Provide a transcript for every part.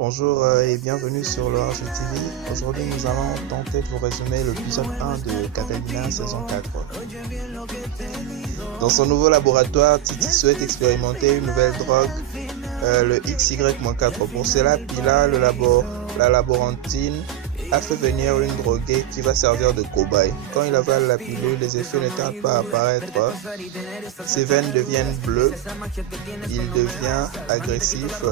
Bonjour et bienvenue sur le Rage TV. Aujourd'hui, nous allons tenter de vous résumer l'épisode 1 de Catalina saison 4. Dans son nouveau laboratoire, Titi souhaite expérimenter une nouvelle drogue, le XY-4. Pour cela, Pila, la laborantine, a fait venir une droguée qui va servir de cobaye. Quand il avale la pilule, les effets ne tardent pas à apparaître. Ses veines deviennent bleues, il devient agressif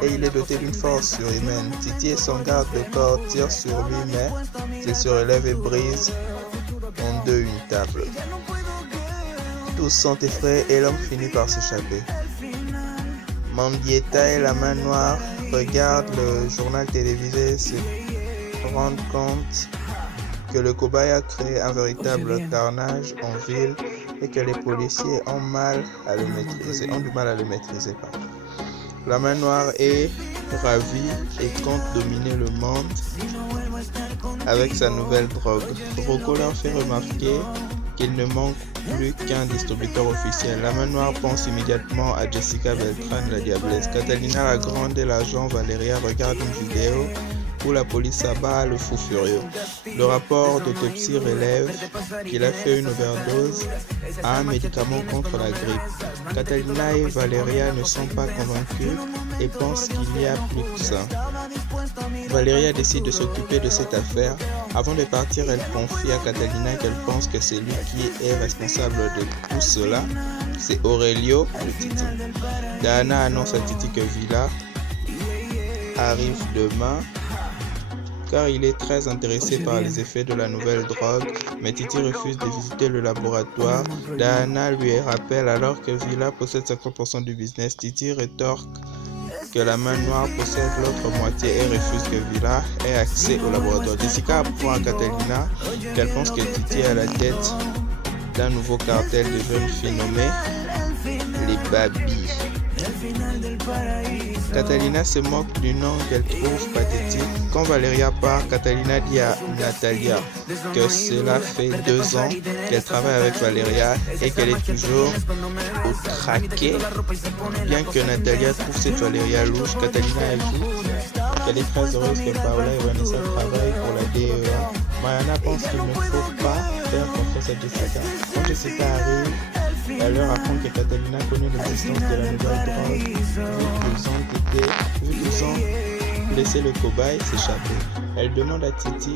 et il est doté d'une force surhumaine. Titi et son garde de corps tirent sur lui, mais il se relève et brise en deux une table. Tous sont effrayés et l'homme finit par s'échapper. Mandieta et la main noire regardent le journal télévisé et se rendent compte que le cobaye a créé un véritable carnage en ville et que les policiers ont du mal à le maîtriser. La main noire est ravie et compte dominer le monde avec sa nouvelle drogue. Rocco leur fait remarquer qu'il ne manque plus qu'un distributeur officiel. La main noire pense immédiatement à Jessica Beltran, la diablesse. Catalina la grande et l'agent Valeria regardent une vidéo où la police abat le fou furieux. Le rapport d'autopsie relève qu'il a fait une overdose à un médicament contre la grippe. Catalina et Valeria ne sont pas convaincus et pensent qu'il y a plus que ça. Valeria décide de s'occuper de cette affaire. Avant de partir, elle confie à Catalina qu'elle pense que c'est lui qui est responsable de tout cela. C'est Aurelio, le Titi. Diana annonce à Titi que Villa arrive demain car il est très intéressé par les effets de la nouvelle drogue, mais Titi refuse de visiter le laboratoire. Diana lui rappelle alors que Villa possède 50% du business. Titi rétorque que la main noire possède l'autre moitié et refuse que Villa ait accès au laboratoire. Jessica apprend à Catalina qu'elle pense que Titi est à la tête d'un nouveau cartel de jeunes filles nommées les Babi. Catalina se moque du nom qu'elle trouve pathétique. Quand Valeria part, Catalina dit à Natalia que cela fait 2 ans qu'elle travaille avec Valeria et qu'elle est toujours au traquet. Bien que Natalia trouve cette Valeria louche, Catalina ajoute qu'elle est très heureuse que Paola et Vanessa travaillent pour la DEA. Mariana pense qu'il ne faut pas faire confiance à Jessica. Quand Jessica arrive, elle leur apprend que Catalina connaît l'existence de la nouvelle drogue, vu qu'ils ont laissé le cobaye s'échapper. Elle demande à Titi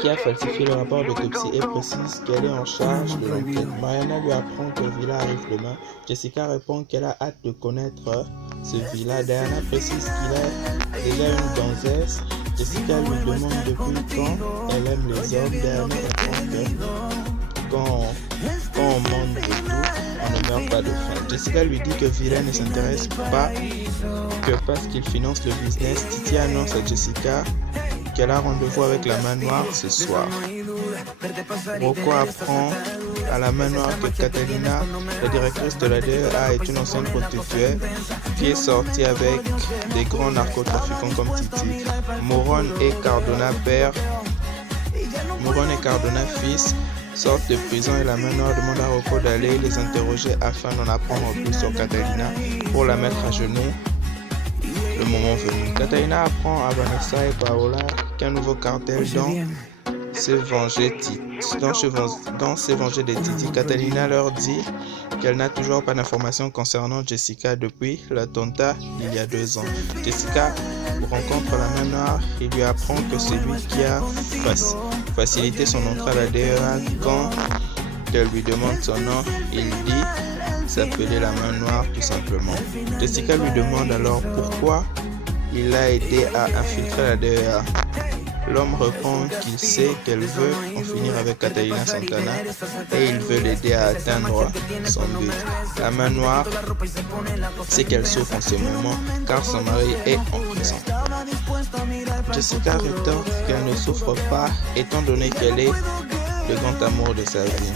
qui a falsifié le rapport d'autopsie et précise qu'elle est en charge de l'enquête. Mariana lui apprend que Villa arrive demain. Jessica répond qu'elle a hâte de connaître ce Villa. Diana précise qu'il a déjà une gonzesse. Jessica lui demande depuis quand elle aime les hommes. Diana répond que quand on manque de tout, on ne meurt pas de faim. Jessica lui dit que Villa ne s'intéresse pas que parce qu'il finance le business. Titi annonce à Jessica qu'elle a rendez-vous avec la main noire ce soir. Rocco apprend à la main noire que Catalina, la directrice de la DEA, est une ancienne prostituée qui est sortie avec des grands narcotrafiquants comme Titi. Moron et Cardona fils sortent de prison et la main noire demande à Rocco d'aller les interroger afin d'en apprendre plus sur Catalina pour la mettre à genoux le moment venu. Catalina apprend à Vanessa et Paola qu'un nouveau cartel s'est vengé de Titi. Catalina leur dit qu'elle n'a toujours pas d'informations concernant Jessica depuis l'attentat il y a 2 ans. Jessica rencontre la main noire et lui apprend que c'est lui qui a facilité son entrée à la DEA. Quand elle lui demande son nom, il dit s'appeler la main noire tout simplement. Jessica lui demande alors pourquoi il a aidé à infiltrer la DEA. L'homme répond qu'il sait qu'elle veut en finir avec Catalina Santana et il veut l'aider à atteindre son but. La main noire sait qu'elle souffre en ce moment car son mari est en prison. Jessica rétorque qu'elle ne souffre pas étant donné qu'elle est le grand amour de sa vie.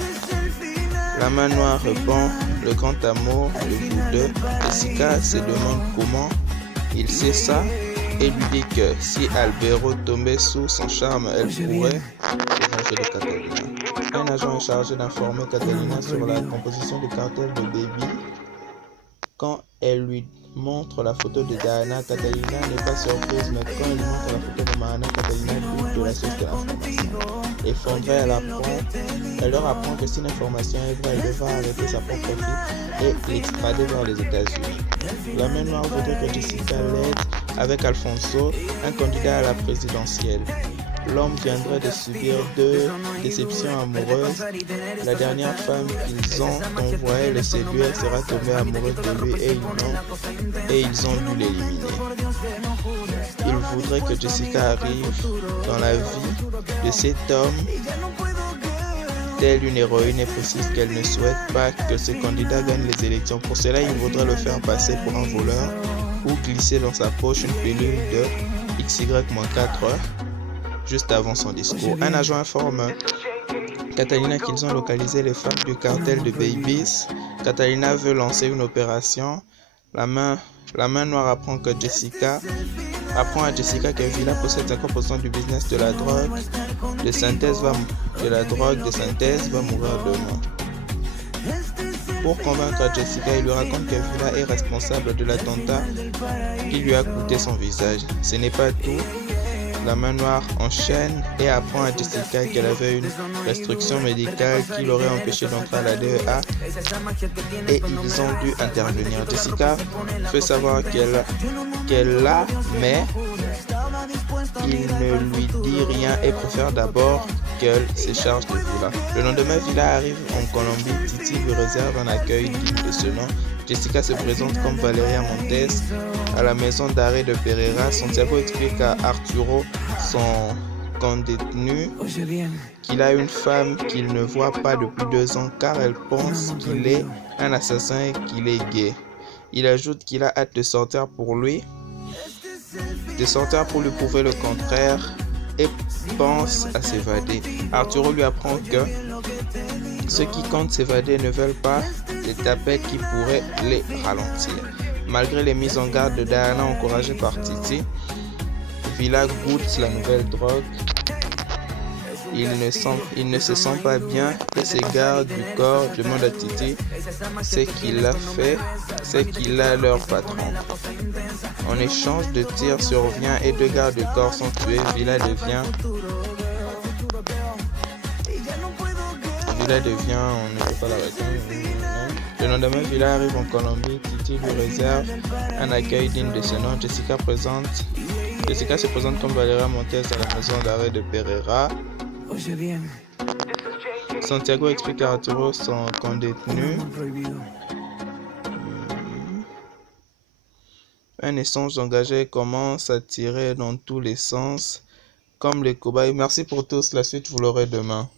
La main noire répond le grand amour de vous deux. Jessica se demande comment il sait ça et lui dit que si Albero tombait sous son charme, elle pourrait se venger de Catalina. Un agent est chargé d'informer Catalina sur la composition du cartel de Baby. Quand elle lui montre la photo de Diana, Catalina n'est pas surprise, mais quand il montre la photo de Mariana, Catalina doute de la source de l'information. Effondrée, elle leur apprend que si l'information est vraie, elle devra arrêter sa propre fille et l'extrader vers les États-Unis. La main noire voudrait que Jessica l'aide avec Alfonso, un candidat à la présidentielle. L'homme viendrait de subir 2 déceptions amoureuses. La dernière femme qu'ils ont convoyé le séduire sera tombée amoureuse de lui et ils ont dû l'éliminer. Il voudrait que Jessica arrive dans la vie de cet homme telle une héroïne et précise qu'elle ne souhaite pas que ce candidat gagne les élections. Pour cela, il voudrait le faire passer pour un voleur ou glisser dans sa poche une pilule de XY-4 heures juste avant son discours. Un agent informe Catalina qu'ils ont localisé les femmes du cartel de Babies. Catalina veut lancer une opération. La main noire apprend à Jessica que Villa possède 50% du business de la drogue de synthèse va mourir demain. Pour convaincre Jessica, il lui raconte que Villa est responsable de l'attentat qui lui a coûté son visage. Ce n'est pas tout. La main noire enchaîne et apprend à Jessica qu'elle avait une restriction médicale qui l'aurait empêché d'entrer à la DEA et ils ont dû intervenir. Jessica fait savoir qu'elle l'a, mais il ne lui dit rien et préfère d'abord qu'elle se charge de Villa. Le lendemain, Villa arrive en Colombie. Titi lui réserve un accueil digne de ce nom. Jessica se présente comme Valeria Montes à la maison d'arrêt de Pereira. Santiago explique à Arturo, son condétenu, qu'il a une femme qu'il ne voit pas depuis 2 ans car elle pense qu'il est un assassin et qu'il est gay. Il ajoute qu'il a hâte de sortir pour lui prouver le contraire et pense à s'évader. Arturo lui apprend que ceux qui comptent s'évader ne veulent pas des tapettes qui pourraient les ralentir. Malgré les mises en garde de Diana encouragées par Titi, Villa goûte la nouvelle drogue. Il ne se sent pas bien et ses gardes du corps demandent à Titi ce qu'il a fait, c'est qu'il a leur patron. En échange de tirs survient et 2 gardes du corps sont tués. Villa devient, on ne peut pas l'arrêter. Le lendemain, Villa arrive en Colombie. Titi lui réserve un accueil digne de ce nom. Jessica se présente comme Valeria Montes à la maison d'arrêt de Pereira. Santiago explique à Arturo, son condétenu. Un échange engagé commence à tirer dans tous les sens, comme les cobayes. Merci pour tous. La suite, vous l'aurez demain.